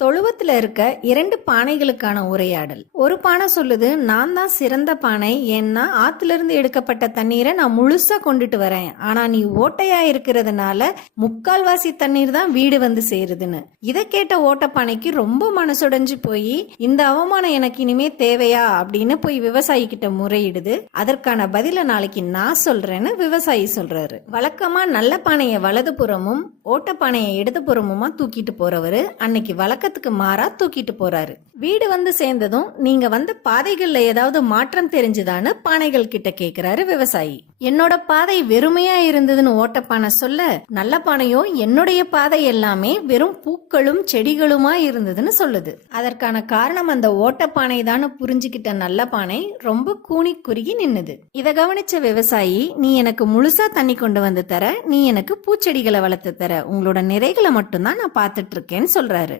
தொழுவத்துல இருக்க 2 பானைகளுக்கான உரையாடல். ஒரு பானை சொல்லுது, நான் தான் சிறந்த பானை, ஏன்னா ஆத்துல இருந்து எடுக்கப்பட்ட தண்ணீரை நான் முழுசா கொண்டுட்டு வரேன். ஆனா நீ ஓட்டையா இருக்கிறதுனால முக்கால்வாசி தண்ணீர் தான் வீடு வந்து சேருதுன்னு. இதை கேட்ட ஓட்டப்பானைக்கு ரொம்ப மனசுடைஞ்சு போய், இந்த அவமானம் எனக்கு இனிமே தேவையா அப்படின்னு போய் விவசாயி கிட்ட முறையிடுது. அதற்கான பதில நாளைக்கு நான் சொல்றேன்னு விவசாயி சொல்றாரு. வழக்கமா நல்ல பானைய வலதுபுறமும் ஓட்டப்பானைய இடதுபுறமுமா தூக்கிட்டு போறவரு அன்னைக்கு வழக்கத்துக்கு மாறா தூக்கிட்டு போறாரு. வீடு வந்து சேர்ந்ததும், நீங்க வந்த பாதைகள்ல ஏதாவது மாற்றம் தெரிஞ்சுதான்னு பானைகள் கிட்ட கேக்குறாரு விவசாயி. என்னோட பாதை வெறுமையா இருந்ததுன்னு ஓட்டப்பானை சொல்ல, நல்ல பானையோ என்னுடைய பாதை எல்லாமே வெறும் பூக்களும் செடிகளுமா இருந்ததுன்னு சொல்லுது. அதற்கான காரணம் அந்த ஓட்டப்பானை தான் புரிஞ்சுக்கிட்ட நல்ல பானை ரொம்ப கூனி குறுகி நின்னுது. இத கவனிச்ச விவசாயி, நீ எனக்கு முழுசா தண்ணி கொண்டு வந்து தர, நீ எனக்கு பூச்செடிகளை வளர்த்து தர, உங்களோட நிறைகளை மட்டும்தான் நான் பார்த்துட்டு இருக்கேன்னு சொல்றாரு.